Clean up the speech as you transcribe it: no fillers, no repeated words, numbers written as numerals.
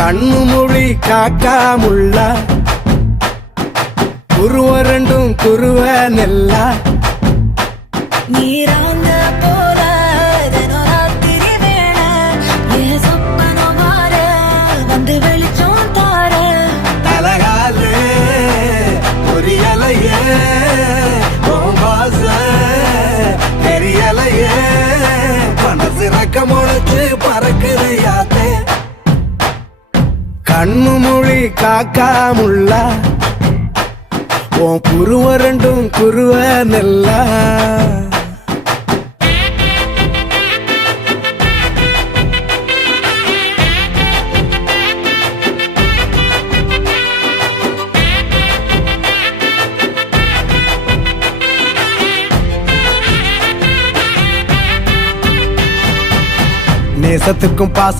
கண்ணு மொழி காக்காமுள்ள குருவ ரெண்டும் குருவ நெல்லா நீராங்க போல தினராத்திரி வேண என் சொப்பனம் மாற வந்து வெளிச்சம் தார தலகாலே பொரியலையே பாச தெரியலையே மனசு ரக்க முளைச்சு பறக்குதையாத்தே கண்ணு மொழி காக்காமுள்ள உன் குருவ ரெண்டும் குருவ நெல்லா நேசத்துக்கும் பாச